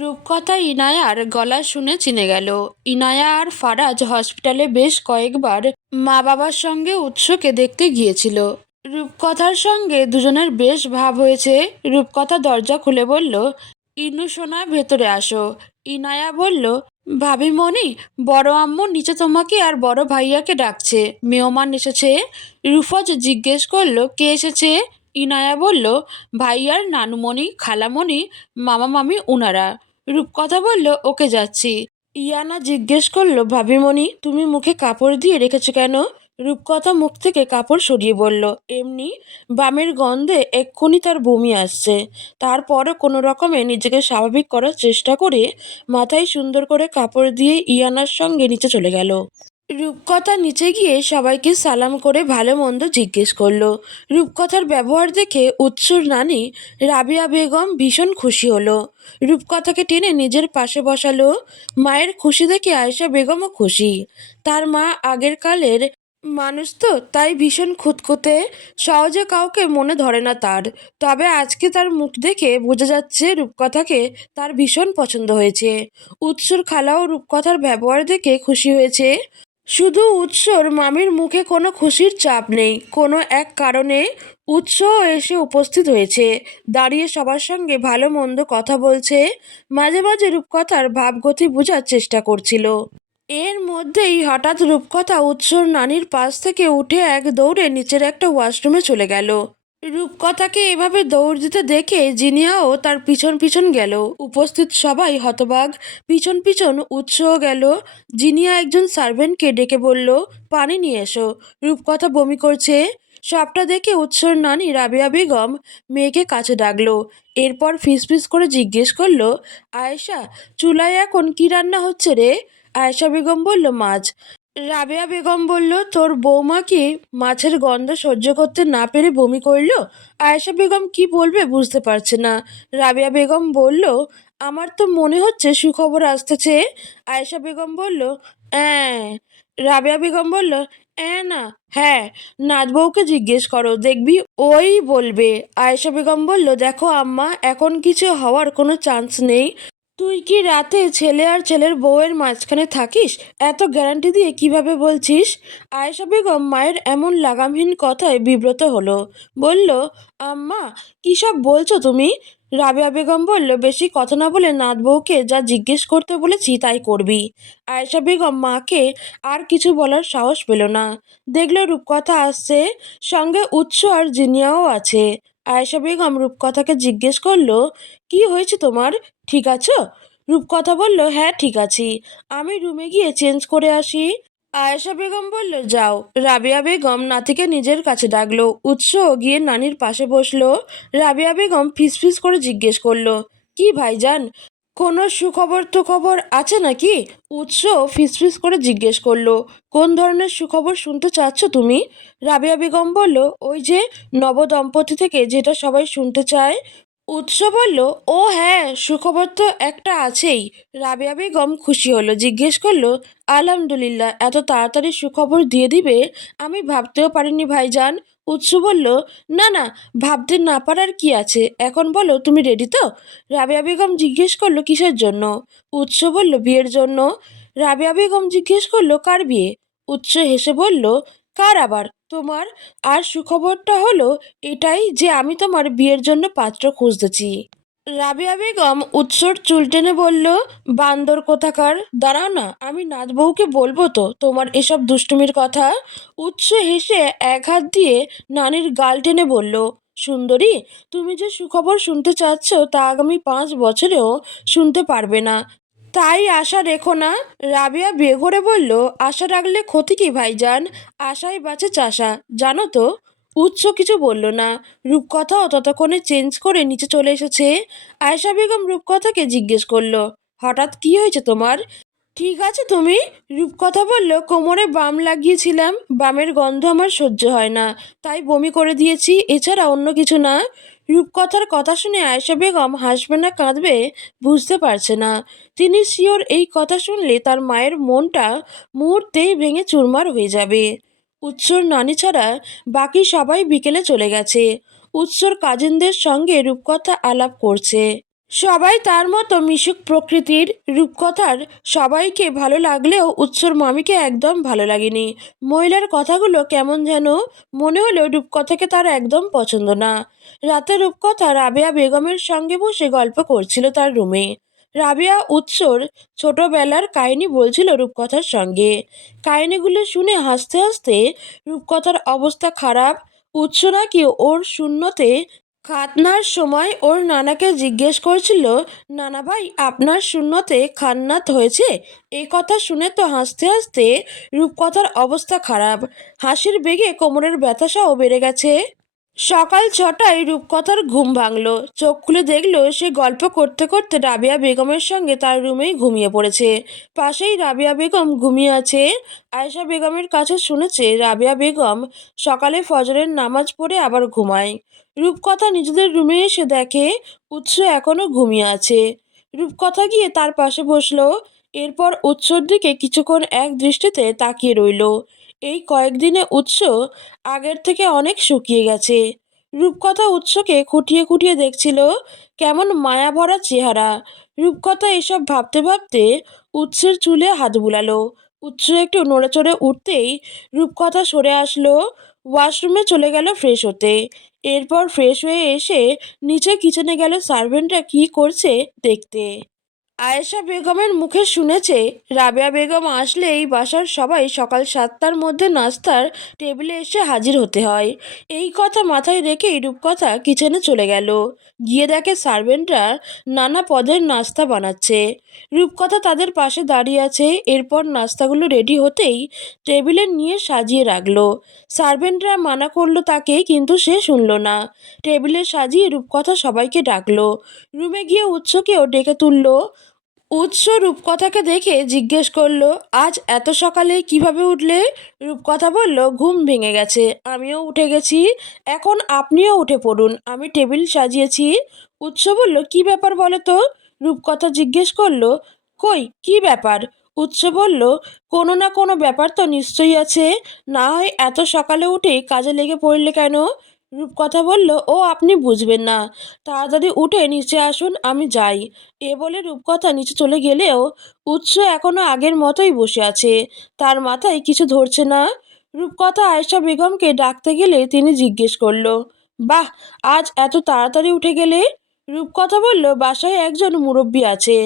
রূপকথা ইনায়ার গলা শুনে চিনে গেল। ইনায়া আর ফারাজ হসপিটালে বেশ কয়েকবার মা বাবার সঙ্গে উৎসকে দেখতে গিয়েছিল। রূপকথার সঙ্গে দুজনের বেশ ভাব হয়েছে। রূপকথা দরজা খুলে বলল, ইনু সোনা ভেতরে আসো। ইনায়া বলল, ভাবি মনি, বড় আম্মু নিচে তোমাকে আর বড় ভাইয়াকে ডাকছে, মেহমান এসেছে। রুফজ জিজ্ঞেস করলো, কে এসেছে? ইনায়া বলল, ভাইয়ার নানুমণি, খালামণি, মামা মামি উনারা। রূপকথা বলল, ওকে যাচ্ছি। ইয়ানা জিজ্ঞেস করলো, ভাবিমণি তুমি মুখে কাপড় দিয়ে রেখেছো কেন? রূপকথা মুখ থেকে কাপড় সরিয়ে বলল, এমনি, বামের গন্ধে এক্ষুনি তার বমি আসছে। তারপরও কোনো রকমে নিজেকে স্বাভাবিক করার চেষ্টা করে মাথায় সুন্দর করে কাপড় দিয়ে ইয়ানার সঙ্গে নিচে চলে গেল। রূপকথা নিচে গিয়ে সবাইকে সালাম করে ভালো মন্দ জিজ্ঞেস করলো। রূপকথার ব্যবহার দেখে উৎসুর নানি রাবিয়া বেগম ভীষণ খুশি হলো। রূপকথাকে টেনে নিজের পাশে বসালো। মায়ের খুশি দেখে আয়েশা বেগমও খুশি। তার মা আগের কালের মানুষ তো, তাই ভীষণ খুঁতখুঁতে, সহজে কাউকে মনে ধরে না তার। তবে আজকে তার মুখ দেখে বোঝা যাচ্ছে রূপকথাকে তার ভীষণ পছন্দ হয়েছে। উৎসুর খালাও রূপকথার ব্যবহার দেখে খুশি হয়েছে। শুধু উৎসর মামির মুখে কোনো খুশির চাপ নেই। কোনো এক কারণে উৎসও এসে উপস্থিত হয়েছে, দাঁড়িয়ে সবার সঙ্গে ভালো মন্দ কথা বলছে। মাঝে মাঝে রূপকথার ভাবগতি বোঝার চেষ্টা করছিল। এর মধ্যেই হঠাৎ রূপকথা উৎসর নানির পাশ থেকে উঠে এক দৌড়ে নিচের একটা ওয়াশরুমে চলে গেল। রূপকথাকে এভাবে দৌড় দিতে দেখে জিনিয়াও তার পিছন পিছন গেল। উপস্থিত সবাই হতবাক। পিছন পিছন উৎসও গেল। জিনিয়া একজন সার্ভেন্টকে ডেকে বলল, পানি নিয়ে এসো, রূপকথা বমি করছে। সবটা দেখে উৎসর নানি রাবেয়া বেগম মেয়েকে কাছে ডাকলো। এরপর ফিসফিস করে জিজ্ঞেস করলো, আয়েশা, চুলায় এখন কি রান্না হচ্ছে রে? আয়েশা বেগম বলল, মাছ। রাবেয়া বেগম বলল, তোর বৌমা কি মাছের গন্ধ সহ্য করতে না পেরে বমি করলো? আয়েশা বেগম কি বলবে বুঝতে পারছে না। রাবেয়া বেগম বলল, আমার তো মনে হচ্ছে সুখবর আসতেছে। আয়েশা বেগম বলল, অ্যাঁ। রাবেয়া বেগম বলল, না, হ্যাঁ, নাত বউকে জিজ্ঞেস করো, দেখবি ওই বলবে। আয়েশা বেগম বলল, দেখো আম্মা, এখন কিছু হওয়ার কোনো চান্স নেই। তুই কি রাতে ছেলে আর ছেলের বউয়ের মাঝখানে থাকিস? এত গ্যারান্টি দিয়ে কিভাবে বলছিস? আয়েশা বেগম মায়ের এমন লাগামহীন কথায় বিব্রত হলো। বলল, আম্মা, কী সব বলছো তুমি? রাবেয়া বেগম বলল, বেশি কথা না বলে নাত বউকে যা জিজ্ঞেস করতে বলেছি তাই করবি। আয়েশা বেগম মাকে আর কিছু বলার সাহস পেল না। দেখলো রূপকথা আসছে, সঙ্গে উৎস আর জিনিয়াও আছে। আয়েশা বেগম রূপকথাকে জিজ্ঞেস করলো, কি হয়েছে তোমার, ঠিক আছো? রূপকথা বলল, হ্যাঁ ঠিক আছি, আমি রুমে গিয়ে চেঞ্জ করে আসি। আয়েশা বেগম বলল, যাও। রাবেয়া বেগম নাতিকে নিজের কাছে ডাকলো। উৎস গিয়ে নানির পাশে বসলো। রাবেয়া বেগম ফিসফিস করে জিজ্ঞেস করলো, কি ভাইজান, কোনো সুখবর তো খবর আছে নাকি? উৎস ফিসফিস করে জিজ্ঞেস করলো, কোন ধরনের সুখবর শুনতে চাচ্ছ তুমি? রাবেয়া বেগম বলল, ওই যে নবদম্পতি থেকে যেটা সবাই শুনতে চায়। উৎস বলল, ও হ্যাঁ, সুখবর তো একটা আছেই। রাবেয়া বেগম খুশি হলো, জিজ্ঞেস করলো, আলহামদুলিল্লাহ, এত তাড়াতাড়ি সুখবর দিয়ে দিবে আমি ভাবতেও পারিনি ভাইজান। উৎস বলল, না না, ভাবতে না পারার কি আছে, এখন বলো তুমি রেডি তো? রাবেয়া বেগম জিজ্ঞেস করলো, কিসের জন্য? উৎস বলল, বিয়ের জন্য। রাবেয়া বেগম জিজ্ঞেস করলো, কার বিয়ে? উৎস হেসে বলল, কার আবার, তোমার। আর সুখবরটা হলো এটাই যে আমি তোমার বিয়ের জন্য পাত্র খুঁজতেছি। রাবেয়া বেগম উৎসর চুল টেনে বলল, বান্দর কোথাকার, দাঁড়াও না, আমি নাত বউকে বলবো তো তোমার এসব দুষ্টুমির কথা। উৎস হেসে এক হাত দিয়ে নানির গাল টেনে বলল, সুন্দরী, তুমি যে সুখবর শুনতে চাচ্ছ তা আগামী 5 বছরেও শুনতে পারবে না, তাই আশা রেখো না। রাবেয়া বেঘরে বলল, আশা রাখলে ক্ষতি কি ভাইজান, আশায় বাঁচে চাষা, জানো তো। উৎস কিছু বলল না। রূপকথাও ততক্ষণে চেঞ্জ করে নিচে চলে এসেছে। আয়েশা বেগম রূপকথাকে জিজ্ঞেস করলো, হঠাৎ কি হয়েছে তোমার? ঠিক আছে তুমি? রূপকথা বলল, কোমরে বাম লাগিয়েছিলাম, বামের গন্ধ আমার সহ্য হয় না, তাই বমি করে দিয়েছি, এছাড়া অন্য কিছু না। রূপকথার কথা শুনে আয়েশা বেগম হাসবে না কাঁদবে বুঝতে পারছে না। তিনি শিওর এই কথা শুনলে তার মায়ের মনটা মুহূর্তেই ভেঙে চুরমার হয়ে যাবে। উৎসর নানি ছাড়া বাকি সবাই বিকেলে চলে গেছে। উৎসর কাজিনদের সঙ্গে রূপকথা আলাপ করছে। সবাই তার মতো মিশুক প্রকৃতির। রূপকথার সবাইকে ভালো লাগলেও উৎসর মামিকে একদম ভালো লাগেনি। মহিলার কথাগুলো কেমন যেন মনে হলো রূপকথাকে তার একদম পছন্দ না। রাতে রূপকথা রাবেয়া বেগমের সঙ্গে বসে গল্প করছিল তার রুমে। রাবেয়া উৎসর ছোটবেলার কাহিনী বলছিল রূপকথার সঙ্গে। কাহিনীগুলো শুনে হাসতে হাসতে রূপকথার অবস্থা খারাপ। উৎস নাকি ওর শূন্যতে খাতনার সময় ওর নানাকে জিজ্ঞেস করছিল, নানা ভাই আপনার শূন্যতে খান্নাত হয়েছে? এই কথা শুনে তো হাসতে হাসতে রূপকথার অবস্থা খারাপ। হাসির বেগে কোমরের ব্যথাসহ বেড়ে গেছে। সকাল 6টায় রূপকথার ঘুম ভাঙলো। চোখ খুলে দেখলো সে গল্প করতে করতে রাবেয়া বেগমের সঙ্গে তার রুমেই ঘুমিয়ে পড়েছে। পাশেই রাবেয়া বেগম ঘুমিয়ে আছে। আয়েশা বেগমের কাছে শুনেছে রাবেয়া বেগম সকালে ফজরের নামাজ পড়ে আবার ঘুমায়। রূপকথা নিজেদের রুমে এসে দেখে উৎস এখনো ঘুমিয়ে আছে। রূপকথা গিয়ে তার পাশে বসলো। এরপর উৎসর দিকে কিছুক্ষণ এক দৃষ্টিতে তাকিয়ে রইল। এই কয়েকদিনে উৎস আগের থেকে অনেক শুকিয়ে গেছে। রূপকথা উৎসকে খুঁটিয়ে খুঁটিয়ে দেখছিল। কেমন মায়া ভরা চেহারা। রূপকথা এসব ভাবতে ভাবতে উৎসের চুলে হাত বুলালো। উৎস একটু নড়েচড়ে উঠতেই রূপকথা সরে আসলো। ওয়াশরুমে চলে গেল ফ্রেশ হতে। এরপর ফ্রেশ হয়ে এসে নিচে কিচেনে গেল সার্ভেন্টরা কি করছে দেখতে। আয়েশা বেগমের মুখে শুনেছে রাবেয়া বেগম আসলেই বাসার সবাই সকাল 7টার মধ্যে নাস্তার টেবিলে এসে হাজির হতে হয়। এই কথা মাথায় রেখেই রূপকথা কিচেনে চলে গেল। গিয়ে দেখে সার্ভেন্টরা নানা পদের নাস্তা বানাচ্ছে। রূপকথা তাদের পাশে দাঁড়িয়ে আছে। এরপর নাস্তাগুলো রেডি হতেই টেবিলে নিয়ে সাজিয়ে রাখলো। সার্ভেন্টরা মানা করলো তাকে, কিন্তু সে শুনল না। টেবিলে সাজিয়ে রূপকথা সবাইকে ডাকলো। রুমে গিয়ে উৎসকেও ডেকে তুললো। উৎস রূপকথাকে দেখে জিজ্ঞেস করলো, আজ এত সকালে কিভাবে উঠলে? রূপকথা বলল, ঘুম ভেঙে গেছে, আমিও উঠে গেছি। এখন আপনিও উঠে পড়ুন, আমি টেবিল সাজিয়েছি। উৎস বলল, কি ব্যাপার বলো তো? রূপকথা জিজ্ঞেস করলো, কই কি ব্যাপার? উৎস বলল, কোনো না কোনো ব্যাপার তো নিশ্চয়ই আছে, না হয় এত সকালে উঠে কাজে লেগে পড়লে কেন? রূপকথা বলল, ও আপনি বুঝবেন না, তাড়াতাড়ি উঠে নিচে আসুন, আমি যাই। এ বলে রূপকথা নিচে চলে গেলেও উৎস এখনো আগের মতোই বসে আছে। তার মাথায় কিছু ধরছে না। রূপকথা আয়েশা বেগমকে ডাকতে গেলে তিনি জিজ্ঞেস করলো, বাহ, আজ এত তাড়াতাড়ি উঠে গেলে? রূপকথা বলল, বাসায় একজন মুরব্বি আছে,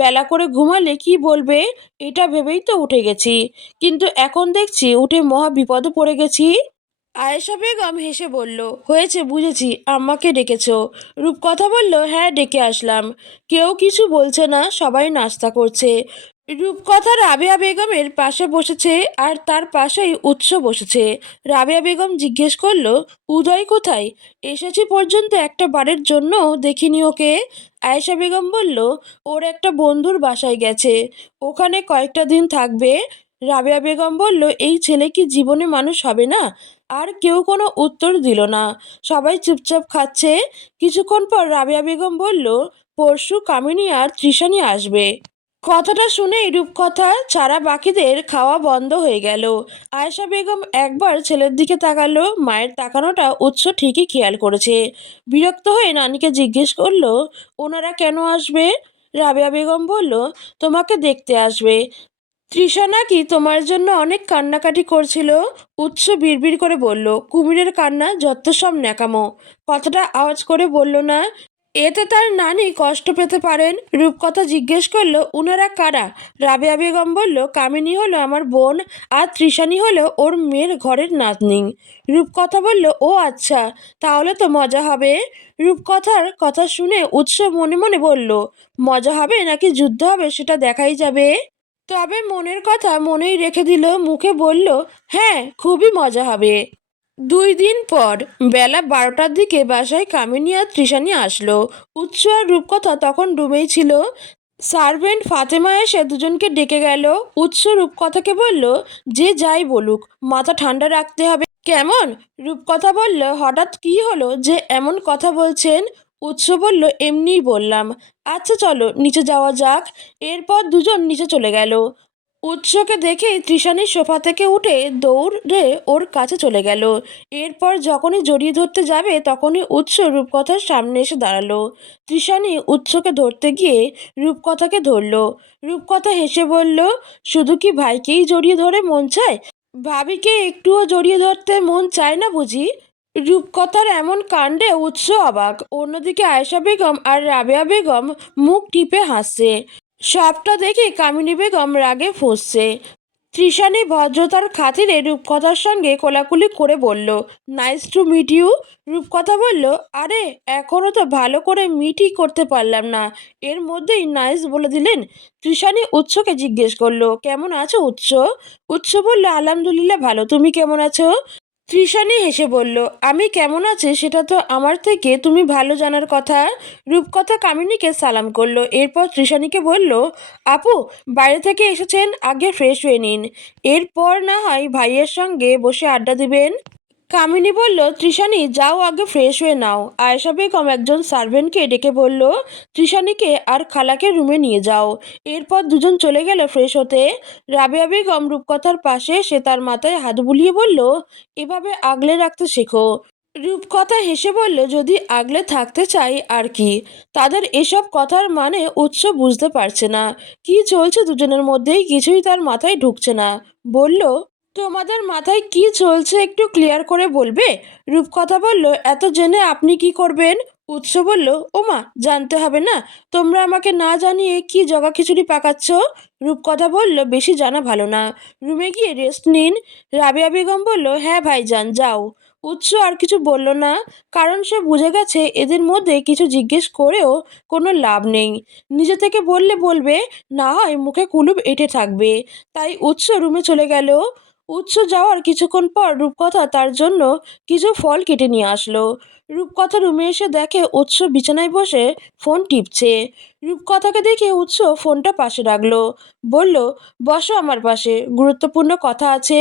বেলা করে ঘুমালে কি বলবে এটা ভেবেই তো উঠে গেছি, কিন্তু এখন দেখছি উঠে মহা বিপদে পড়ে গেছি। আয়েশা বেগম হেসে বলল, হয়েছে বুঝেছি, আম্মাকে ডেকেছো? রূপকথা বলল, হ্যাঁ ডেকে আসলাম। কেউ কিছু বলছে না, সবাই নাস্তা করছে। রূপকথা রাবেয়া বেগমের পাশে বসেছে আর তার পাশেই উৎস বসেছে। রাবেয়া বেগম জিজ্ঞেস করলো, উদয় কোথায়? এসেছি পর্যন্ত একটা বারের জন্য দেখিনি ওকে। আয়েশা বেগম বলল, ওর একটা বন্ধুর বাসায় গেছে, ওখানে কয়েকটা দিন থাকবে। রাবেয়া বেগম বলল, এই ছেলে কি জীবনে মানুষ হবে না? আর কেউ কোনো উত্তর দিল না। সবাই চুপচাপ খাচ্ছে। কিছুক্ষণ পর রাবেয়া বেগম বলল, পরশু কামিনী আর তৃষানি আসবে। কথাটা শুনেই রূপকথা ছাড়া বাকিদের খাওয়া বন্ধ হয়ে গেল। আয়েশা বেগম একবার ছেলের দিকে তাকালো। মায়ের তাকানোটা উৎস ঠিকই খেয়াল করেছে। বিরক্ত হয়ে নানিকে জিজ্ঞেস করলো, ওনারা কেন আসবে? রাবেয়া বেগম বলল, তোমাকে দেখতে আসবে। তৃষা নাকি তোমার জন্য অনেক কান্নাকাটি করছিল। উৎস বিড়বিড় করে বলল, কুমিরের কান্না যত সব ন্যাকামো। কথাটা আওয়াজ করে বলল না, এতে তার নানি কষ্ট পেতে পারেন। রূপকথা জিজ্ঞেস করলো, উনারা কারা? রাবেয়া বেগম বলল, কামিনী হলো আমার বোন, আর তৃষানি হলো ওর মেয়ের ঘরের নাতনি। রূপকথা বলল, ও আচ্ছা, তাহলে তো মজা হবে। রূপকথার কথা শুনে উৎস মনে মনে বলল, মজা হবে নাকি যুদ্ধ হবে সেটা দেখাই যাবে। তবে মনের কথা মনেই রেখে দিল, মুখে বলল, হ্যাঁ খুবই মজা হবে। 2 দিন পর বেলা 12টার দিকে বাসায় কামিনী আর তৃষানি আসলো। উৎস আর রূপকথা তখন রুমেই ছিল। সার্ভেন্ট ফাতেমা এসে দুজনকে ডেকে গেল। উৎস রূপকথাকে বলল, যে যাই বলুক মাথা ঠান্ডা রাখতে হবে কেমন? রূপকথা বলল, হঠাৎ কি হলো যে এমন কথা বলছেন? উৎস বলল, এমনিই বললাম। আচ্ছা চলো নিচে যাওয়া যাক। এরপর দুজন নিচে চলে গেল। উৎসকে দেখেই তৃষানি সোফা থেকে উঠে দৌড়ে ওর কাছে চলে গেল। এরপর যখনই জড়িয়ে ধরতে যাবে তখনই উৎস রূপকথার সামনে এসে দাঁড়ালো। তৃষানি উৎসকে ধরতে গিয়ে রূপকথাকে ধরলো। রূপকথা হেসে বলল, শুধু কি ভাইকেই জড়িয়ে ধরে মন চায়, ভাবিকে একটুও জড়িয়ে ধরতে মন চায় না বুঝি? রূপকথার এমন কাণ্ডে উৎস অবাক। অন্যদিকে আয়েশা বেগম আর রাবেয়া বেগম মুখ টিপে হাসছে। সবটা দেখে কামিনী বেগম রাগে ফুঁসছে। তৃষানি ভদ্রতার খাতিরে রূপকথার সঙ্গে কোলাকুলি করে বলল, নাইস টু মিট ইউ। রূপকথা বলল, আরে এখনও তো ভালো করে মিটই করতে পারলাম না, এর মধ্যেই নাইস বলে দিলেন। তৃষানি উৎসকে জিজ্ঞেস করলো, কেমন আছো উৎস? উৎস বলল, আলহামদুলিল্লাহ ভালো, তুমি কেমন আছো? তৃষানি হেসে বলল, আমি কেমন আছি সেটা তো আমার থেকে তুমি ভালো জানার কথা। রূপকথা কামিনীকে সালাম করলো। এরপর তৃষানিকে বলল, আপু বাইরে থেকে এসেছেন, আগে ফ্রেশ হয়ে নিন, এরপর না হয় ভাইয়ের সঙ্গে বসে আড্ডা দিবেন। কামিনী বলল, তৃষানি যাও আগে ফ্রেশ হয়ে নাও। আয়েশা বেগম একজন সার্ভেন্টকে ডেকে বলল, তৃষানিকে আর খালাকে রুমে নিয়ে যাও। এরপর দুজন চলে গেল ফ্রেশ হতে। রাবেয়া বেগম রূপকথার পাশে এসে তার মাথায় হাত বুলিয়ে বলল, এভাবে আগলে রাখতে শেখো। রূপকথা হেসে বলল, যদি আগলে থাকতে চাই আর কি। তাদের এসব কথার মানে উৎস বুঝতে পারছে না। কি চলছে দুজনের মধ্যেই কিছুই তার মাথায় ঢুকছে না। বলল, তোমাদের মাথায় কি চলছে একটু ক্লিয়ার করে বলবে? রূপকথা বলল, এত জেনে আপনি কি করবেন? উৎস বলল, ওমা জানতে হবে না, তোমরা আমাকে না জানিয়ে কি জগা খিচুড়ি পাকাচ্ছ? রূপকথা বলল, বেশি জানা ভালো না, রুমে গিয়ে রেস্ট নিন। রাবেয়া বেগম বলল, হ্যাঁ ভাইজান যাও। উৎস আর কিছু বলল না, কারণ সে বুঝে গেছে এদের মধ্যে কিছু জিজ্ঞেস করেও কোনো লাভ নেই। নিজে থেকে বললে বলবে, না হয় মুখে কুলুপ এঁটে থাকবে। তাই উৎস রুমে চলে গেল। উৎস যাওয়ার কিছুক্ষণ পর রূপকথা তার জন্য কিছু ফল কেটে নিয়ে আসলো। রূপকথা রুমে এসে দেখে উৎস বিছানায় বসে ফোন টিপছে। রূপকথাকে দেখে উৎস ফোনটা পাশে রাখলো। বলল, বসো আমার পাশে, গুরুত্বপূর্ণ কথা আছে।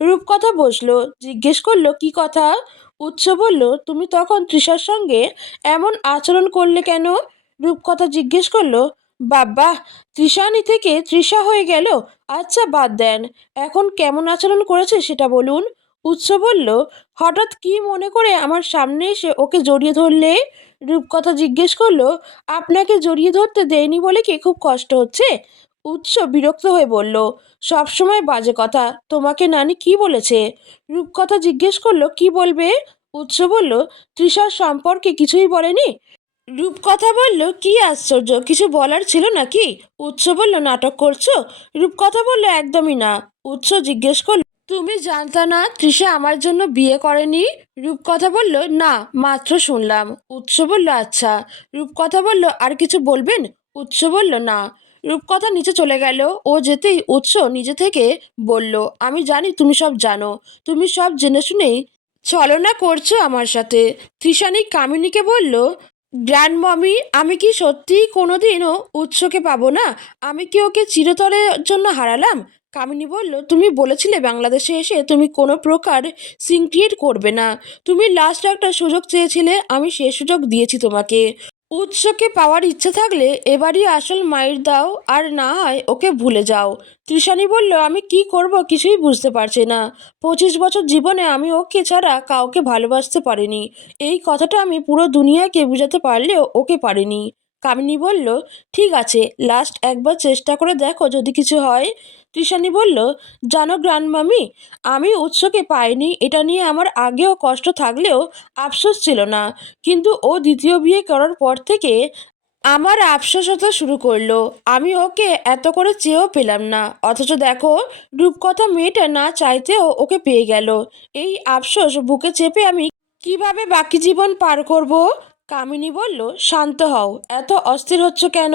রূপকথা বসলো। জিজ্ঞেস করলো, কি কথা? উৎস বলল, তুমি তখন তৃষার সঙ্গে এমন আচরণ করলে কেন? রূপকথা জিজ্ঞেস করলো, বাবা, তৃষানি থেকে তৃষা হয়ে গেল। আচ্ছা বাদ দেন, এখন কেমন আচরণ করেছে সেটা বলুন। উৎস বলল, হঠাৎ কি মনে করে আমার সামনে এসে ওকে জড়িয়ে ধরলে? রূপকথা জিজ্ঞেস করলো, আপনাকে জড়িয়ে ধরতে দেয়নি বলে কি খুব কষ্ট হচ্ছে? উৎস বিরক্ত হয়ে বলল, সবসময় বাজে কথা, তোমাকে নানি কি বলেছে? রূপকথা জিজ্ঞেস করলো, কি বলবে? উৎস বলল, তৃষার সম্পর্কে কিছুই বলেনি। রূপকথা বলল, কি আশ্চর্য, কিছু বলার ছিল নাকি? উৎস বলল, নাটক করছো? রূপকথা বলল, একদমই না। উৎস জিজ্ঞেস করল, তুমি জানতা না তৃষা আমার জন্য বিয়ে করেনি? রূপকথা বলল, না, মাত্র শুনলাম। উৎস বলল, আচ্ছা। রূপকথা বলল, আর কিছু বলবেন? উৎস বলল, না। রূপকথা নিচে চলে গেল। ও যেতেই উৎস নিজে থেকে বলল, আমি জানি তুমি সব জানো, তুমি সব জেনে শুনেই ছলনা করছো আমার সাথে। তৃষানি কামিনীকে বলল, গ্র্যান্ড মমি, আমি কি সত্যিই কোনোদিনও উৎসকে পাবো না? আমি কি ওকে চিরতরের জন্য হারালাম? কামিনী বলল, তুমি বলেছিলে বাংলাদেশে এসে তুমি কোনো প্রকার সিন ক্রিয়েট করবে না। তুমি লাস্ট একটা সুযোগ চেয়েছিলে, আমি সে সুযোগ দিয়েছি তোমাকে। উৎসকে পাওয়ার ইচ্ছে থাকলে এবারই আসল মাইর দাও, আর না হয় ওকে ভুলে যাও। তৃষানি বলল, আমি কি করব কিছুই বুঝতে পারছি না। 25 বছর জীবনে আমি ওকে ছাড়া কাউকে ভালোবাসতে পারিনি। এই কথাটা আমি পুরো দুনিয়াকে বোঝাতে পারলেও ওকে পারিনি। কামিনী বলল, ঠিক আছে, লাস্ট একবার চেষ্টা করে দেখো যদি কিছু হয়। তৃষানি বলল, জানো গ্র্যান্ডমামি, আমি উৎসকে পাইনি এটা নিয়ে আমার আগেও কষ্ট থাকলেও আফসোস ছিল না, কিন্তু ও দ্বিতীয় বিয়ে করার পর থেকে আমার আফসোস হতে শুরু করলো। আমি ওকে এত করে চেয়েও পেলাম না, অথচ দেখো, রূপকথা মেয়েটা না চাইতেও ওকে পেয়ে গেল। এই আফসোস বুকে চেপে আমি কিভাবে বাকি জীবন পার করব? কামিনী বলল, শান্ত হও, এত অস্থির হচ্ছ কেন?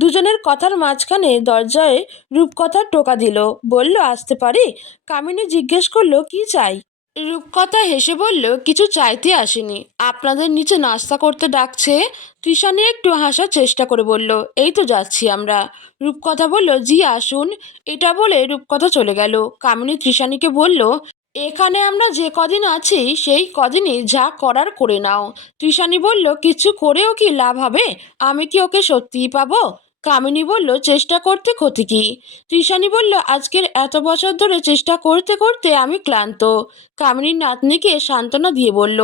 দুজনের কথার মাঝখানে দরজায় রূপকথা টোকা দিল। বলল, আসতে পারি? কামিনী জিজ্ঞেস করলো, কি চাই? রূপকথা হেসে বলল, কিছু চাইতে আসেনি, আপনাদের নিচে নাস্তা করতে ডাকছে। তৃষানি একটু হাসার চেষ্টা করে বলল, এই তো যাচ্ছি আমরা। রূপকথা বলল, জি আসুন। এটা বলে রূপকথা চলে গেল। কামিনী তৃষানিকে বলল, এখানে আমরা যে কদিন আছি সেই কদিনই যা করার করে নাও। তৃষানি বলল, কিছু করেও কি লাভ হবে? আমি কি ওকে সত্যিই পাবো? কামিনী বলল, চেষ্টা করতে ক্ষতি কি? তৃষানি বলল, আজকের এত বছর ধরে চেষ্টা করতে করতে আমি ক্লান্ত। কামিনীর নাতনিকে সান্ত্বনা দিয়ে বলল,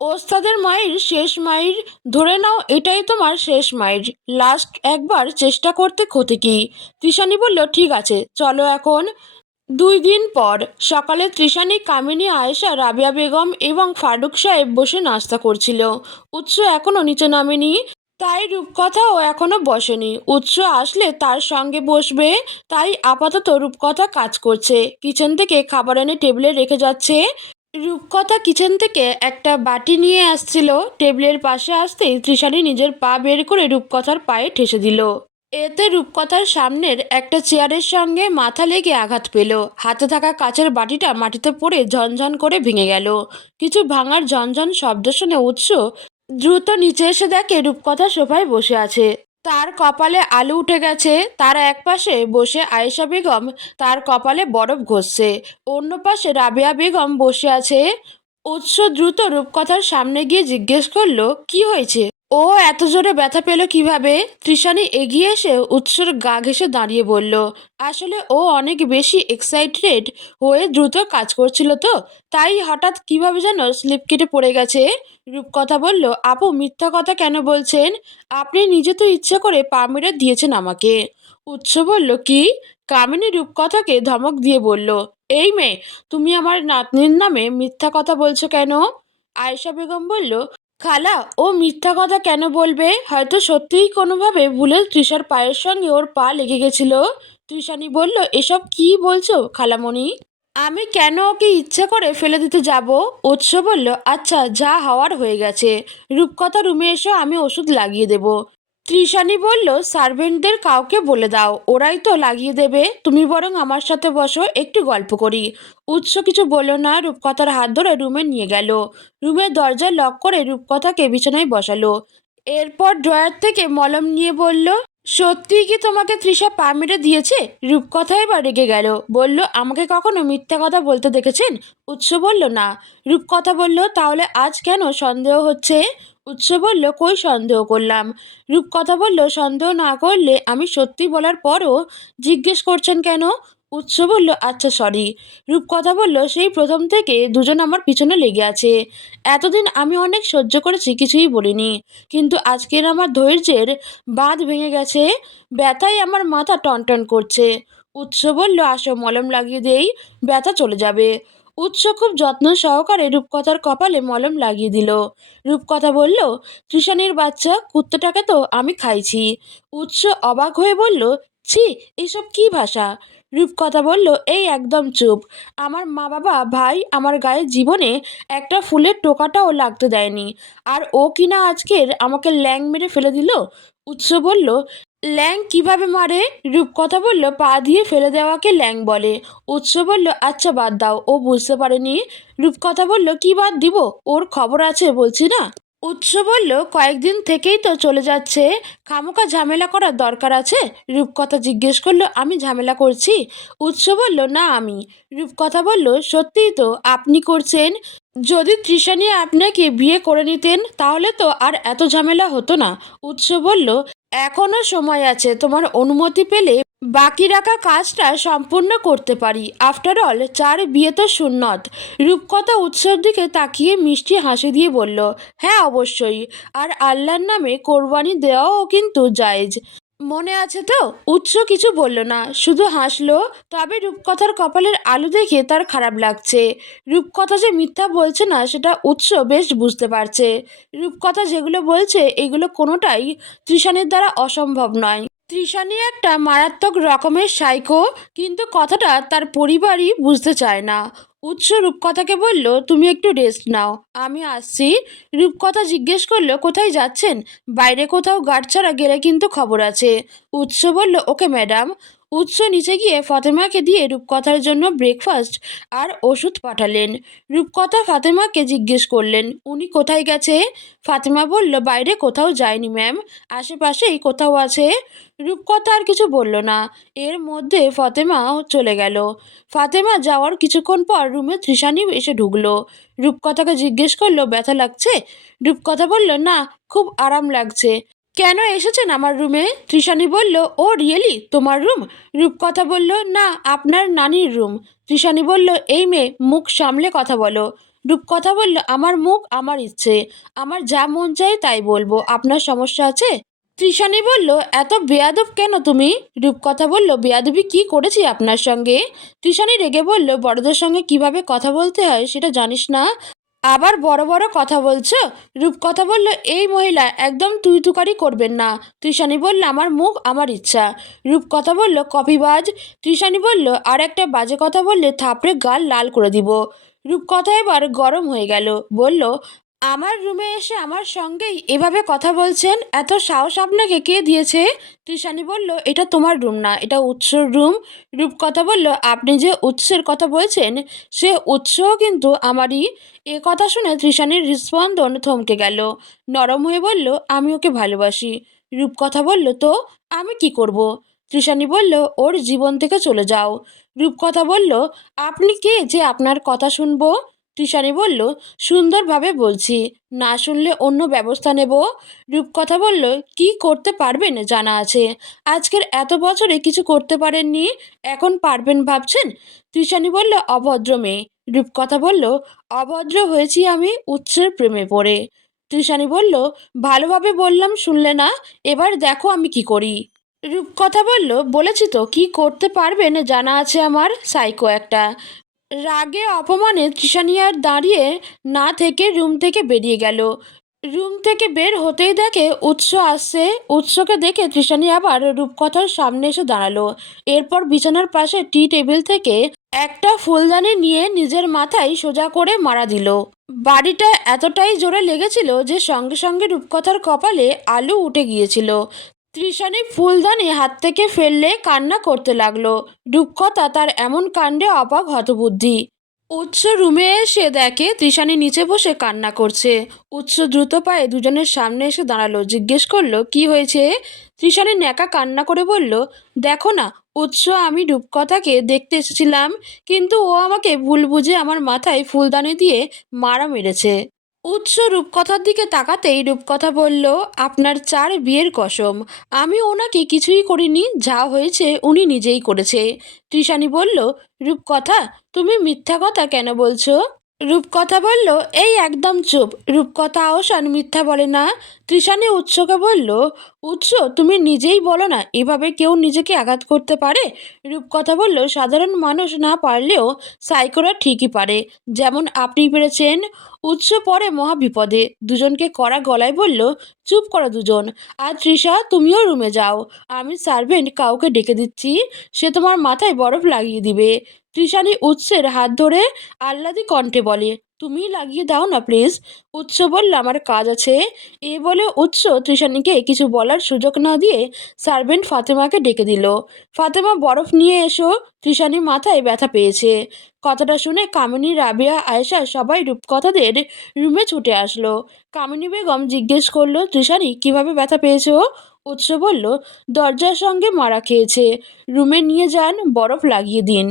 ওস্তাদের মায়ের শেষ মাইর, ধরে নাও এটাই তোমার শেষ মাইর। লাস্ট একবার চেষ্টা করতে ক্ষতি কি? তৃষানি বলল, ঠিক আছে, চলো এখন। 2 দিন পর সকালে তৃষানি, কামিনী, আয়েশা, রাবিয়া বেগম এবং ফারুক সাহেব বসে নাস্তা করছিল। উৎস এখনো নিচে নামেনি, তাই রূপকথাও এখনো বসেনি। উৎস আসলে তার সঙ্গে বসবে, তাই আপাতত রূপকথা কাজ করছে। কিচেন থেকে খাবার এনে টেবিলে রেখে যাচ্ছে। রূপকথা কিচেন থেকে একটা বাটি নিয়ে আসছিল। টেবিলের পাশে আসতেই তৃষানি নিজের পা বের করে রূপকথার পায়ে ঠেসে দিল। এতে রূপকথার সামনের একটা চেয়ারের সঙ্গে মাথা লেগে আঘাত পেল। হাতে থাকা কাচের বাটিটা মাটিতে পড়ে ঝনঝন করে ভেঙে গেল। কিছু ভাঙার ঝনঝন শব্দ শুনে উৎস দ্রুত নিচে এসে দেখে রূপকথা সোফায় বসে আছে। তার কপালে আলু উঠে গেছে। তার এক পাশে বসে আয়েশা বেগম তার কপালে বরফ ঘষছে। অন্য পাশে রাবেয়া বেগম বসে আছে। উৎস দ্রুত রূপকথার সামনে গিয়ে জিজ্ঞেস করলো, কি হয়েছে? ও এত জোরে ব্যথা পেল কিভাবে? তৃষানি এগিয়ে এসে উৎসর গা ঘেঁষে দাঁড়িয়ে বলল, আসলে ও অনেক বেশি এক্সাইটেড হয়ে দ্রুত কাজ করছিল তো, তাই হঠাৎ কিভাবে যেন স্লিপ কেটে পড়ে গেছে। রূপকথা বলল, আপু মিথ্যা কথা কেন বলছেন? আপনি নিজে তো ইচ্ছে করে পা মেরে দিয়েছেন আমাকে। উৎস বলল, কি? কামিনী রূপকথাকে ধমক দিয়ে বলল, এই মেয়ে, তুমি আমার নাতনির নামে মিথ্যা কথা বলছো কেন? আয়েশা বেগম বলল, খালা, ও মিথ্যা কথা কেন বলবে? হয়তো সত্যিই কোনোভাবে ভুলে তৃষার পায়ের সঙ্গে ওর পা লেগে গেছিল। তৃষানি বলল, এসব কি বলছো খালামণি? আমি কেন ওকে ইচ্ছে করে ফেলে দিতে যাব? উৎস বলল, আচ্ছা, যা হওয়ার হয়ে গেছে। রূপকথা রুমে এসো, আমি ওষুধ লাগিয়ে দেব। তৃষানি বলল, সার্ভেন্টদের কাউকে বলে দাও, ওরাই তো লাগিয়ে দেবে। তুমি বরং আমার সাথে বসো, একটু গল্প করি। উৎস কিছু বলল না, রূপকথার হাত ধরে রুমে নিয়ে গেল। রুমের দরজা লক করে রূপকথাকে বিছানায় বসালো। এরপর ড্রয়ার থেকে মলম নিয়ে বলল, সত্যিই কি তোমাকে তৃষা পা মেরে দিয়েছে? রূপকথা এবার রেগে গেল, বলল, আমাকে কখনো মিথ্যা কথা বলতে দেখেছেন? উৎস বলল, না। রূপকথা বলল, তাহলে আজ কেন সন্দেহ হচ্ছে? উৎস বলল, কই সন্দেহ করলাম? রূপকথা বলল, সন্দেহ না করলে আমি সত্যি বলার পরও জিজ্ঞেস করছেন কেন? উৎস বলল, আচ্ছা সরি। রূপকথা বলল, সেই প্রথম থেকে দুজন আমার পিছনে লেগে আছে। এতদিন আমি অনেক সহ্য করেছি, কিছুই বলিনি। কিন্তু আজকের আমার ধৈর্যের বাঁধ ভেঙে গেছে। ব্যথায় আমার মাথা টনটন করছে। উৎস বলল, আসো মলম লাগিয়ে দেই, ব্যথা চলে যাবে। উৎস খুব যত্ন সহকারে রূপকথার কপালে মলম লাগিয়ে দিল। রূপকথা বলল, তৃষানির বাচ্চা কুত্তাটাকে তো আমি খাইছি। উৎস অবাক হয়ে বলল, ছি, এসব কি ভাষা? রূপকথা বলল, এই একদম চুপ। আমার মা বাবা ভাই আমার গায়ে জীবনে একটা ফুলের টোকাটাও লাগতে দেয়নি, আর ও কিনা আজকের আমাকে ল্যাং মেরে ফেলে দিল। উৎস বলল, ল্যাং কিভাবে মারে? রূপকথা বলল, পা দিয়ে ফেলে দেওয়াকে ল্যাং বলে। উৎস বলল, আচ্ছা বাদ দাও, ও বুঝতে পারেনি। রূপকথা বলল, কি বাদ দিব? ওর খবর আছে বলছি না। উৎস বলল, কয়েকদিন থেকেই তো চলে যাচ্ছে, খামোকা ঝামেলা করার দরকার আছে? রূপকথা জিজ্ঞেস করলো, আমি ঝামেলা করছি? উৎস বলল, না আমি। রূপকথা বলল, সত্যিই তো আপনি করছেন। যদি তৃষানি আপনাকে বিয়ে করে নিতেন তাহলে তো আর এত ঝামেলা হতো না। উৎস বলল, এখনো সময় আছে, তোমার অনুমতি পেলে বাকি রাখা কাজটা সম্পূর্ণ করতে পারি। আফটার অল 4 বিয়ে তো সুন্নত। রূপকথা উৎসের দিকে তাকিয়ে মিষ্টি হাসি দিয়ে বলল, হ্যাঁ অবশ্যই, আর আল্লাহর নামে কোরবানি দেওয়াও কিন্তু জায়েজ। মনে আছে তো? উৎস কিছু বলল না, শুধু হাসলো। তবে রূপকথার কপালের আলু দেখে তার খারাপ লাগছে। রূপকথা যে মিথ্যা বলছে না সেটা উৎস বেশ বুঝতে পারছে। রূপকথা যেগুলো বলছে এগুলো কোনোটাই তৃষানের দ্বারা অসম্ভব নয়। তৃষানি একটা মারাত্মক রকমের সাইকো, কিন্তু কথাটা তার পরিবারই বুঝতে চায় না। উৎস রূপকথাকে বলল, তুমি একটু রেস্ট নাও, আমি আসছি। রূপকথা জিজ্ঞেস করলো, কোথায় যাচ্ছেন? বাইরে কোথাও গার্ড ছাড়া গেলে কিন্তু খবর আছে। উৎস বলল, ওকে ম্যাডাম। উৎস নিচে গিয়ে ফাতেমাকে দিয়ে রূপকথার জন্য ব্রেকফাস্ট আর ওষুধ পাঠালেন। রূপকথা ফাতেমাকে জিজ্ঞেস করলেন, উনি কোথায় গেছে? ফাতেমা বলল, বাইরে কোথাও যায়নি ম্যাম, আশেপাশেই কোথাও আছে। রূপকথা আর কিছু বলল না। এর মধ্যে ফাতেমাও চলে গেল। ফাতেমা যাওয়ার কিছুক্ষণ পর রুমে তৃষানি এসে ঢুকলো। রূপকথাকে জিজ্ঞেস করলো, ব্যথা লাগছে? রূপকথা বলল, না, খুব আরাম লাগছে। কেন এসেছেন আমার রুমে? তৃষানি বলল, ও রিয়েলি তোমার রুম? রূপকথা বলল, না, আপনার নানির রুম। তৃষানি বলল, এই মেয়ে, মুখ সামলে কথা বলো। রূপকথা বলল, আমার মুখ আমার ইচ্ছে, আমার যা মন চায় তাই বলবো, আপনার সমস্যা আছে? তৃষানি বলল, এত বেয়াদব কেন তুমি? রূপকথা বলল, বেয়াদবি কি করেছি আপনার সঙ্গে? তৃষানি রেগে বলল, বড়দের সঙ্গে কিভাবে কথা বলতে হয় সেটা জানিস না, আবার বড় বড় কথা বলছো? রূপকথা বলল, এই মহিলা একদম তুই তুকারি করবেন না। তৃষানি বলল, আমার মুখ আমার ইচ্ছা। রূপকথা বলল, কপিবাজ। তৃষানি বলল, আর একটা বাজে কথা বললে থাপড়ে গাল লাল করে দিব। রূপকথা এবার গরম হয়ে গেল, বলল, আমার রুমে এসে আমার সঙ্গেই এভাবে কথা বলছেন? এত সাহস আপনাকে কে দিয়েছে? তৃষানি বলল, এটা তোমার রুম না, এটা উৎসর রুম। রূপকথা বলল, আপনি যে উৎসের কথা বলছেন, সে উৎসও কিন্তু আমারই। এ কথা শুনে তৃষানির হৃৎস্পন্দন থমকে গেল। নরম হয়ে বলল, আমি ওকে ভালোবাসি। রূপকথা বলল, তো আমি কি করব? তৃষানি বলল, ওর জীবন থেকে চলে যাও। রূপকথা বলল, আপনি কে যে আপনার কথা শুনবো? তৃষানি বলল, সুন্দরভাবে বলছি, না শুনলে অন্য ব্যবস্থা নেব। রূপকথা বলল, কি করতে পারবেন জানা আছে, আজকের এত বছরে কিছু করতে পারেননি, এখন পারবেন ভাবছেন? তৃষানি বলল, অভদ্র মেয়ে। রূপকথা বলল, অভদ্র হয়েছি আমি উৎসের প্রেমে পড়ে। তৃষানি বলল, ভালোভাবে বললাম শুনলে না, এবার দেখো আমি কি করি। রূপকথা বলল, বলেছি তো কি করতে পারবেন জানা আছে আমার, সাইকো একটা। রাগে অপমানে তৃষানি আর দাঁড়িয়ে না থেকে রুম থেকে বেরিয়ে গেল। রুম থেকে বের হতেই দেখে উৎস আসছে। উৎসকে দেখে তৃষানি আবার রূপকথার সামনে এসে দাঁড়ালো। এরপর বিছানার পাশে টি টেবিল থেকে একটা ফুলদানি নিয়ে নিজের মাথায় সোজা করে মারা দিল। বাড়িটা এতটাই জোরে লেগেছিল যে সঙ্গে সঙ্গে রূপকথার কপালে আলু উঠে গিয়েছিল। তৃষানি ফুলদানি হাত থেকে ফেললে কান্না করতে লাগলো। রূপকথা তার এমন কাণ্ডে অবাক হতবুদ্ধি। উৎস রুমে এসে দেখে তৃষানি নিচে বসে কান্না করছে। উৎস দ্রুত পায়ে দুজনের সামনে এসে দাঁড়ালো, জিজ্ঞেস করলো, কি হয়েছে? তৃষানি ন্যাকা কান্না করে বলল, দেখো না উৎস, আমি রূপকথাকে দেখতে এসেছিলাম, কিন্তু ও আমাকে ভুল বুঝে আমার মাথায় ফুলদানি দিয়ে মারা মেরেছে। উৎস রূপকথার দিকে তাকাতেই রূপকথা বলল, আপনার 4 বিয়ের কসম, আমি ওনাকে কিছুই করিনি, যা হয়েছে উনি নিজেই করেছে। তৃষানি বলল, রূপকথা, তুমি মিথ্যা কথা কেন বলছো? রূপকথা বলল, এই একদম চুপ। রূপকথা আওসান মিথ্যা বলে না। তৃষানি উৎসকে বলল, উৎস, তুমি নিজেই বলো না, এভাবে কেউ নিজেকে আঘাত করতে পারে? রূপকথা বলল, সাধারণ মানুষ না পারলেও সাইকোরা ঠিকই পারে, যেমন আপনি পেরেছেন। উৎস পরে মহা বিপদে দুজনকে কড়া গলায় বলল, চুপ করো দুজন। আর তৃষা, তুমিও রুমে যাও, আমি সার্ভেন্ট কাউকে ডেকে দিচ্ছি, সে তোমার মাথায় বরফ লাগিয়ে দিবে। তৃষানি উৎসের হাত ধরে আহ্লাদি কণ্ঠে বলে, তুমিই লাগিয়ে দাও না প্লিজ। উৎস বলল, আমার কাজ আছে। এ বলে উৎস তৃষানিকে কিছু বলার সুযোগ না দিয়ে সার্ভেন্ট ফাতেমাকে ডেকে দিল। ফাতেমা, বরফ নিয়ে এসো, তৃষানি মাথায় ব্যথা পেয়েছে। কথাটা শুনে কামিনী, রাবিয়া, আয়েশা সবাই রূপকথাদের রুমে ছুটে আসলো। কামিনী বেগম জিজ্ঞেস করলো, তৃষানি কিভাবে ব্যথা পেয়েছো? উৎস বলল, দরজার সঙ্গে মারা খেয়েছে, রুমে নিয়ে যান, বরফ লাগিয়ে দিন।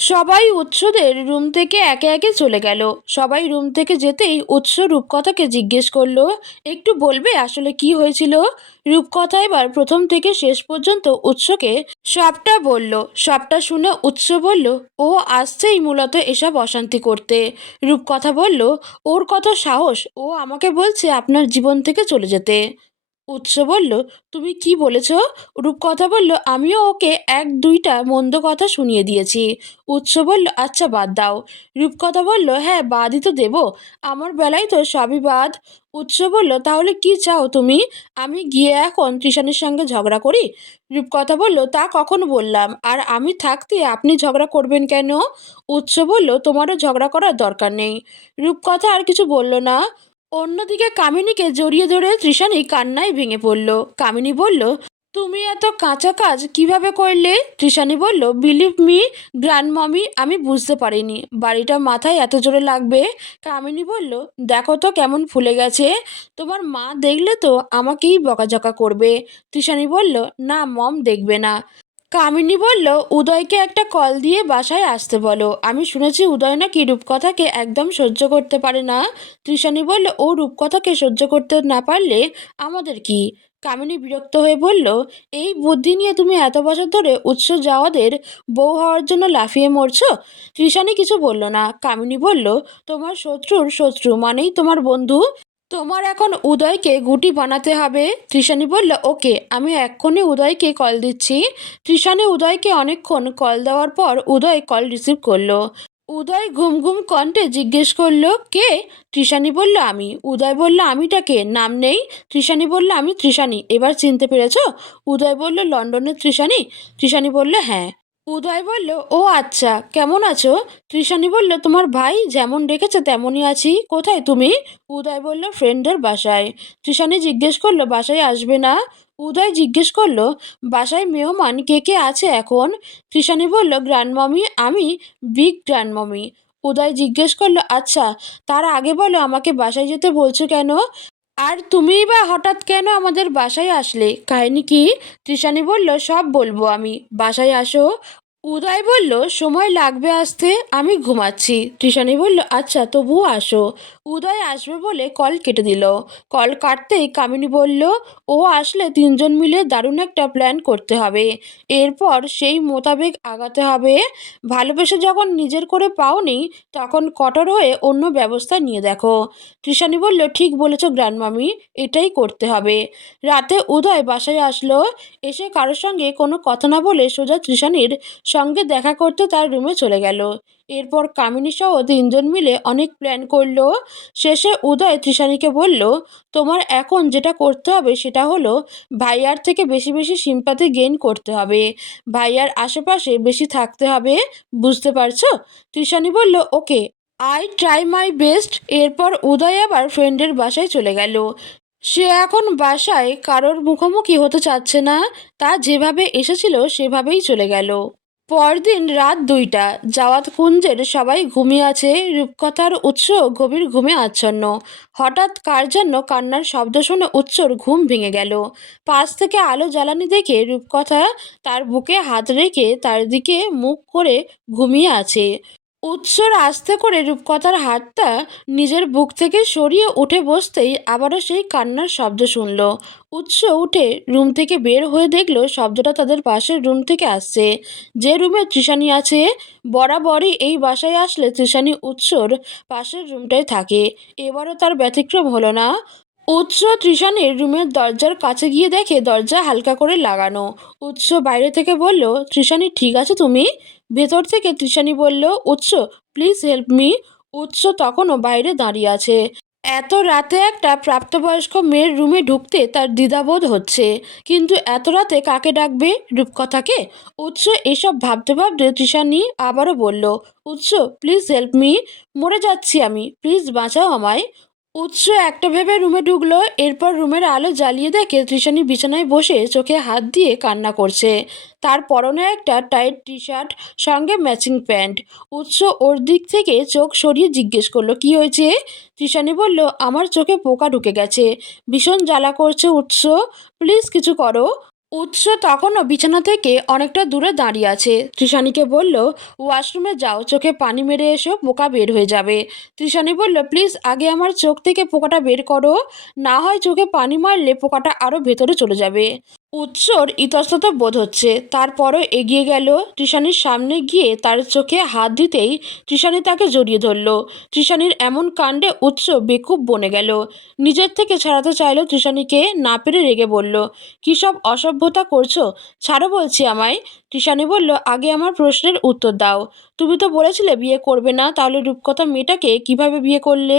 সবাই উৎসদের রুম থেকে একে একে চলে গেল। সবাই রুম থেকে যেতেই উৎস রূপকথাকে জিজ্ঞেস করলো, একটু বলবে আসলে কি হয়েছিল? রূপকথা এবার প্রথম থেকে শেষ পর্যন্ত উৎসকে সবটা বলল। সবটা শুনে উৎস বলল, ও আসছেই মূলত এসব অশান্তি করতে। রূপকথা বলল, ওর কত সাহস, ও আমাকে বলছে আপনার জীবন থেকে চলে যেতে। উৎস বলল, তুমি কি বলেছ? রূপকথা বলল, আমিও ওকে 1-2টা মন্দ কথা শুনিয়ে দিয়েছি। উৎস বলল, আচ্ছা বাদ দাও। রূপকথা বলল, হ্যাঁ বাদই তো দেব, আমার বেলায় তো সবই বাদ। উৎস বলল, তাহলে কি চাও তুমি? আমি গিয়ে এখন তৃষানির সঙ্গে ঝগড়া করি? রূপকথা বলল, তা কখন বললাম, আর আমি থাকতে আপনি ঝগড়া করবেন কেন? উৎস বলল, তোমারও ঝগড়া করার দরকার নেই। রূপকথা আর কিছু বলল না। অন্যদিকে কামিনীকে জড়িয়ে ধরে তৃষানি কান্নায় ভেঙে পড়ল। কামিনী বলল, তুমি এত কাঁচা কাজ কিভাবে করলে? তৃষানি বলল, বিলিভ মি গ্র্যান্ডমমি, আমি বুঝতে পারিনি বাড়িটা মাথায় এত জোরে লাগবে। কামিনী বলল, দেখো তো কেমন ফুলে গেছে, তোমার মা দেখলে তো আমাকেই বকাঝকা করবে। তৃষানি বলল, না মম দেখবে না। কামিনী বলল, উদয়কে একটা কল দিয়ে বাসায় আসতে বলো, আমি শুনেছি উদয় নাকি রূপকথাকে একদম সহ্য করতে পারে না। তৃষানি বলল, ও রূপকথাকে সহ্য করতে না পারলে আমাদের কি? কামিনী বিরক্ত হয়ে বলল, এই বুদ্ধি নিয়ে তুমি এত বছর ধরে উৎস যাওয়াদের বউ হওয়ার জন্য লাফিয়ে মরছো? তৃষানি কিছু বলল না। কামিনী বলল, তোমার শত্রুর শত্রু মানেই তোমার বন্ধু। তোমার এখন উদয়কে গুটি বানাতে হবে। তৃষানি বলল, ওকে, আমি এক্ষুনি উদয়কে কল দিচ্ছি। তৃষানি উদয়কে অনেকক্ষণ কল দেওয়ার পর উদয় কল রিসিভ করলো। উদয় ঘুম ঘুম কণ্ঠে জিজ্ঞেস করলো, কে? তৃষানি বলল, আমি। উদয় বলল, আমিটা কে? নাম নেই। তৃষানি বলল, আমি তৃষানি, এবার চিনতে পেরেছো? উদয় বলল, লন্ডনের তৃষানি? তৃষানি বলল, হ্যাঁ। উদয় বলল, ও আচ্ছা, কেমন আছো? তৃষানি বলল, তোমার ভাই যেমন ডেকেছে তেমনই আছি। কোথায় তুমি? উদয় বলল, ফ্রেন্ডের বাসায়। তৃষানি জিজ্ঞেস করলো, বাসায় আসবে না? উদয় জিজ্ঞেস করলো, বাসায় মেহমান কে কে আছে এখন? তৃষানি বলল, গ্র্যান্ডমমি, আমি বিগ গ্র্যান্ডমমি। উদয় জিজ্ঞেস করলো, আচ্ছা, তার আগে বলো আমাকে বাসায় যেতে বলছো কেন? আর তুমিই বা হঠাৎ কেন আমাদের বাসায় আসলে? কাহিনী কি? তৃষানি বলল, সব বলবো আমি, বাসায় আসো। উদয় বলল, সময় লাগবে আসতে, আমি ঘুমাচ্ছি। তৃষানি বলল, আচ্ছা, তবুও আসো। উদয় আসবে বলে কল কেটে দিল। কল কাটতেই কামিনী বলল, ও আসলে তিনজন মিলে দারুণ একটা প্ল্যান করতে হবে। এরপর সেই মোতাবেক আগাতে হবে। ভালোবেসে যখন নিজের করে পাওনি, তখন কঠোর হয়ে অন্য ব্যবস্থা নিয়ে দেখো। তৃষানি বলল, ঠিক বলেছ গ্র্যান্ডমামি, এটাই করতে হবে। রাতে উদয় বাসায় আসলো। এসে কারোর সঙ্গে কোনো কথা না বলে সোজা তৃষানির সঙ্গে দেখা করতে তার রুমে চলে গেল। এরপর কামিনী সহ তিনজন মিলে অনেক প্ল্যান করলো। শেষে উদয় তৃষানিকে বলল, তোমার এখন যেটা করতে হবে সেটা হলো ভাইয়ার থেকে বেশি বেশি সিম্পাতি গেইন করতে হবে। ভাইয়ার আশেপাশে বেশি থাকতে হবে। বুঝতে পারছো? তৃষানি বলল, ওকে, আই ট্রাই মাই বেস্ট। এরপর উদয় আবার ফ্রেন্ডের বাসায় চলে গেল। সে এখন বাসায় কারোর মুখোমুখি হতে চাচ্ছে না। তা যেভাবে এসেছিল সেভাবেই চলে গেল। পরদিন রাত 2টা। জাওয়াত কুঞ্জের সবাই ঘুমিয়ে আছে। রূপকথার উৎস গভীর ঘুমে আচ্ছন্ন। হঠাৎ কার যেন কান্নার শব্দ শুনে উৎসর ঘুম ভেঙে গেল। পাশ থেকে আলো জ্বালানি দেখে রূপকথা তার বুকে হাত রেখে তার দিকে মুখ করে ঘুমিয়ে আছে। উৎসর আস্তে করে রূপকথার হাতটা নিজের বুক থেকে সরিয়ে উঠে বসতেই আবারও সেই কান্নার শব্দ শুনল। উৎস উঠে রুম থেকে বের হয়ে দেখলো শব্দটা তাদের পাশের রুম থেকে আসছে, যে রুমে তৃষানি আছে। বরাবরই এই বাসায় আসলে তৃষানি উৎসর পাশের রুমটায় থাকে। এবারও তার ব্যতিক্রম হলো না। উৎস তৃষানির রুমের দরজার কাছে গিয়ে দেখে দরজা হালকা করে লাগানো। উৎস বাইরে থেকে বলল, তৃষানি, ঠিক আছে তুমি? ভেতর থেকে তৃষানি বলল, উৎস, প্লিজ হেল্প মি। উৎস তখনও বাইরে দাঁড়িয়ে আছে। এত রাতে একটা প্রাপ্তবয়স্ক মেয়ের রুমে ঢুকতে তার দ্বিধাবোধ হচ্ছে। কিন্তু এত রাতে কাকে ডাকবে? রূপকথাকে? উৎস এসব ভাবতে ভাবতে তৃষানি আবারও বলল, উৎস, প্লিজ হেল্প মি, মরে যাচ্ছি আমি, প্লিজ বাঁচাও আমায়। উৎস একটা ভেবে রুমে ঢুকলো। এরপর রুমের আলো জ্বালিয়ে দেখে তৃষানি বিছানায় বসে চোখে হাত দিয়ে কান্না করছে। তার পরনে একটা টাইট টি শার্ট, সঙ্গে ম্যাচিং প্যান্ট। উৎস ওর দিক থেকে চোখ সরিয়ে জিজ্ঞেস করলো, কি হয়েছে? তৃষানি বলল, আমার চোখে পোকা ঢুকে গেছে, ভীষণ জ্বালা করছে উৎস, প্লিজ কিছু করো। উৎস তখনও বিছানা থেকে অনেকটা দূরে দাঁড়িয়ে আছে। তৃষানিকে বলল, ওয়াশরুমে যাও, চোখে পানি মেরে এসো, পোকা বের হয়ে যাবে। তৃষানি বলল, প্লিজ আগে আমার চোখ থেকে পোকাটা বের করো, না হয় চোখে পানি মারলে পোকাটা আরও ভেতরে চলে যাবে। উৎসর ইতস্তত বোধ হচ্ছে, তারপরও এগিয়ে গেল। তৃষানির সামনে গিয়ে তার চোখে হাত দিতেই তৃষানি তাকে জড়িয়ে ধরল। তৃষানির এমন কাণ্ডে উৎস বেকুব বনে গেল। নিজের থেকে ছাড়াতে চাইল তৃষানিকে, না পেরে রেগে বলল, কী সব অসভ্যতা করছো, ছাড়ো বলছি আমায়। তৃষানি বলল, আগে আমার প্রশ্নের উত্তর দাও। তুমি তো বলেছিলে বিয়ে করবে না, তাহলে রূপকথা মেয়েটাকে কিভাবে বিয়ে করলে?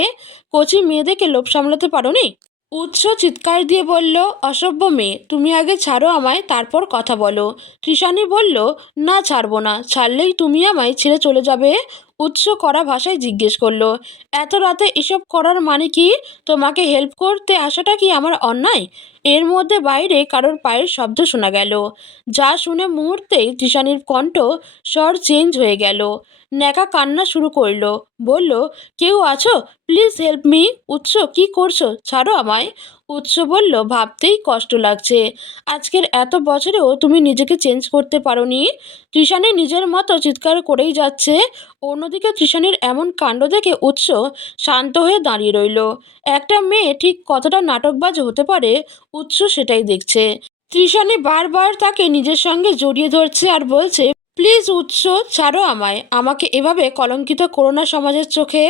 কচি মেয়েদেরকে লোভ সামলাতে পারোনি? উৎস চিৎকার দিয়ে বলল, অসভ্য মেয়ে, তুমি আগে ছাড়ো আমায়, তারপর কথা বলো। তৃষানি বলল, না, ছাড়বো না, ছাড়লেই তুমি আমায় ছেড়ে চলে যাবে। উৎস কড়া ভাষায় জিজ্ঞেস করলো, এত রাতে এসব করার মানে কি? তোমাকে হেল্প করতে আসাটা কি আমার অন্যায়? এর মধ্যে বাইরে কারোর পায়ের শব্দ শোনা গেল, যা শুনে মুহূর্তেই তৃষানির কণ্ঠ স্বর চেঞ্জ হয়ে গেল। ন্যাকা কান্না শুরু করলো। বলল, কেউ আছো? Please help me. উৎস, কি করছো, ছাড়ো আমায়। উৎস বলল, ভাবতেই কষ্ট লাগছে। আজকের এত বছরেও তুমি নিজেকে চেঞ্জ করতে পারোনি। তৃষানি নিজের মতো চিৎকার করেই যাচ্ছে। অন্যদিকে তৃষানির এমন কাণ্ড দেখে উৎস শান্ত হয়ে দাঁড়িয়ে রইল। একটা মেয়ে ঠিক কতটা নাটকবাজ হতে পারে, উৎস সেটাই দেখছে। তৃষানি বারবার তাকে নিজের সঙ্গে জড়িয়ে ধরছে আর বলছে, প্লিজ উৎস, ছাড়ো আমায়, আমাকে এভাবে কলঙ্কিত করো না সমাজের চোখে।